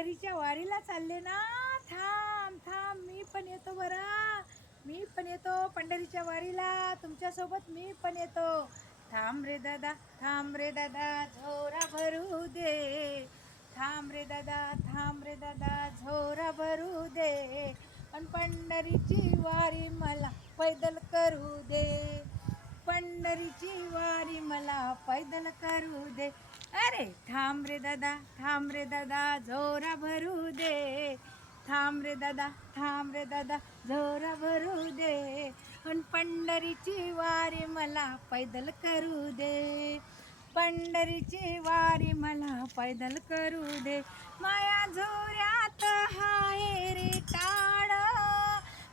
पंढरीच्या वारीला चालले ना. थांब थांब मी पण येतो बरा. मी पण येतो पंढरीच्या वारीला. तुमच्यासोबत मी पण येतो. थांब रे दादा थांब रे दादा झोरा भरू दे. थांब रे दादा थांब रे दादा झोरा भरू दे. पण पंढरीची वारी मला पैदल करू दे. पंढरीची वारी मला पैदल करू दे. अरे थांब रे दादा थांब रे दादा झोरा भरू दे. थांब रे दादा थांब रे दादा झोरा भरू दे. पण पंढरीची वारी मला पैदल करू दे. पंढरीची वारी मला पैदल करू दे. माया झोऱ्यात हाय रे टाळ.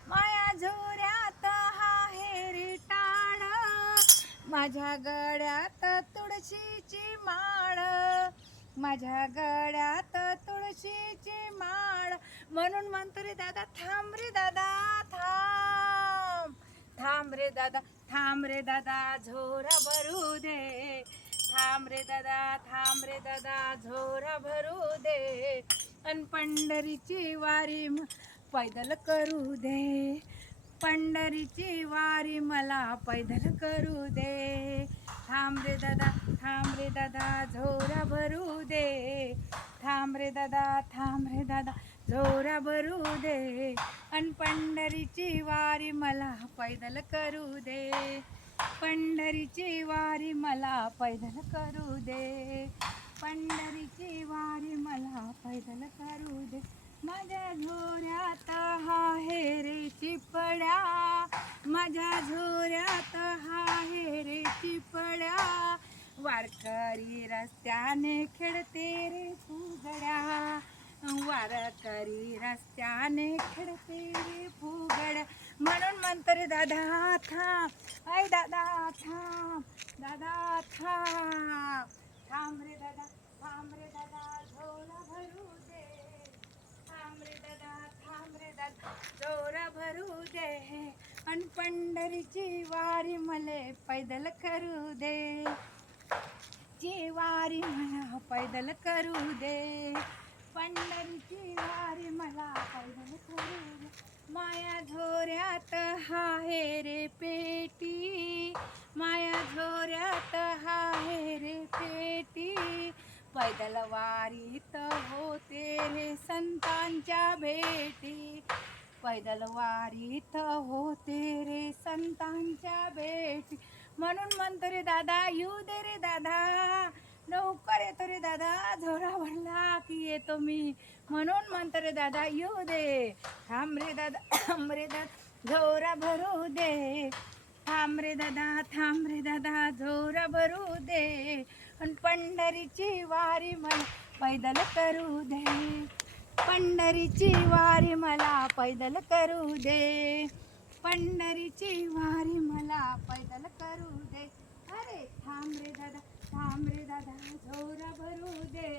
माया झोऱ्यात हाय रे टाळ. माझ्या गळ्यात तुळशीची माळ. माझ्या गळ्यात तुळशीची माळ. म्हणून म्हणतो रे दादा थांब रे दादा थांब. थांब रे दादा थांब रे दादा झोरा भरू दे. थांब रे दादा थांब रे दादा झोरा भरू दे. अन पंढरीची वारी पैदल करू दे. पंढरीची वारी मला पैदल करू दे. थांब रे दादा थांब रे दादा झोरा भरू दे. थांब रे दादा थांब रे दादा झोरा भरू दे. अन पंढरीची वारी मला पैदल करू दे. पंढरीची वारी मला पैदल करू दे पंढरीची वारी मला पैदल करू दे माझ्या झोऱ्यात हा रे चिपड्या माझ्या झोऱ्यात हा रे चिपड्या वारकरी रस्त्याने खेळते रे फुगड्या. वारकरी रस्त्याने खेळते रे फुगड्या. म्हणून म्हणतो रे दादा थांब ऐ दादा थांब दादा थांब थांब रे दादा थांब रे दादा झोला भरू दे. थांब रे दादा थांब रे दादा जोरा भरू दे. अन पंढरीची वारी मले पैदल करू दे. ची वारी मला पैदल करू दे. पंढरीची वारी मला पैदल करू दे. माया झोऱ्यात हाहे रे पेटी. माया झोऱ्यात हाहे रे पेटी. पैदल वारीत होते रे संतांच्या भेटी. पैदल वारीत होते रे संतांच्या भेटी. म्हणून म्हणतो रे दादा येऊ दे रे दादा. लवकर येतो रे दादा झोरा भरला की येतो मी. म्हणून म्हणतो रे दादा येऊ दे. थांब रे दादा थांब रे दादा झोरा भरू दे. थांब रे दादा थांब रे दादा झोरा भरू दे. पण पंढरीची वारी मला पैदल करू दे. पंढरीची वारी मला पैदल करू दे. पंढरीची वारी मला पैदल करू दे. अरे थांब रे दादा थांब रे दादा झोरा भरू दे.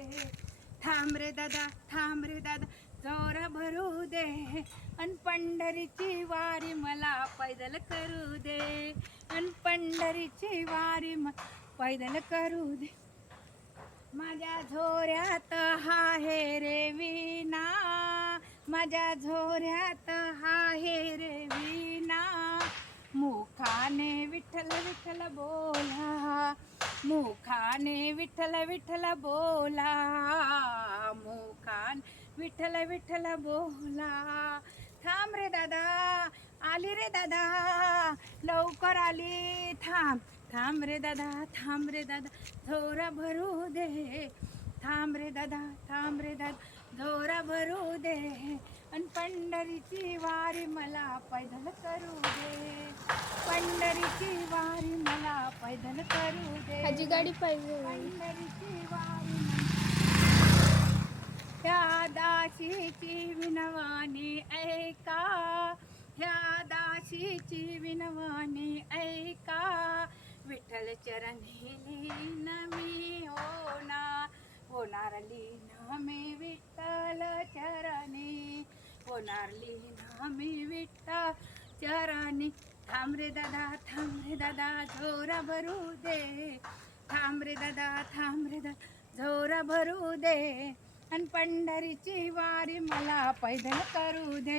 थांब रे दादा थांब रे दादा जोरा भरू दे. अन पंढरीची वारी मला पैदल करू दे. अन पंढरीची वारी म पैदल करू दे. माझ्या झोऱ्यात हा हे रे विना माझ्या झोऱ्यात हा हे रे विना मुखाने विठ्ठल विठ्ठल बोला. मुखाने विठ्ठल विठ्ठल बोला. मुखान विठ्ठल विठ्ठल बोला. थांब रे दादा आली रे दादा. लवकर आली. थांब थांब रे दादा थांब रे दादा. झोरा भरू दे. थांब रे दादा थांब रे दादा. झोरा भरू दे. आणि पंढरीची वारी मला पैदल करू दे पंढरीची वारी मला पैदल करू दे। आजी गाडी पाहिजे पंढरीची वारी त्या दाशीची विनवाणी ऐका. ह्या दाशीची विनवाणी ऐका. विठ्ठल चरणी लीन मी होणार होणार लीन मी विठ्ठल चरणी. होणार लीन मी विठ्ठल चरणी. थांब रे दादा थांब रे दादा झोरा भरू दे. थांब रे दादा थांब रे दादा झोरा भरू दे. आणि पंढरीची वारी मला पैदल करू दे.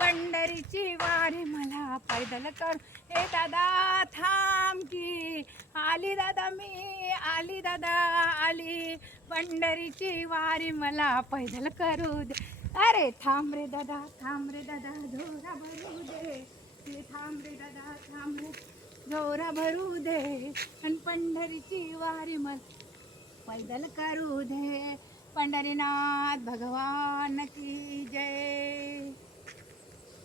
पंढरीची वारी मला पैदल करू हे दादा थांब की. आली दादा मी आली दादा आली. पंढरीची वारी मला पैदल करू दे. अरे थांब रे दादा थांब रे दादा झोरा भरू दे. ते थांब रे दादा थांब रे भरू दे आणि पंढरीची वारी मग पैदल करू दे. पंढरीनाथ भगवान की जय.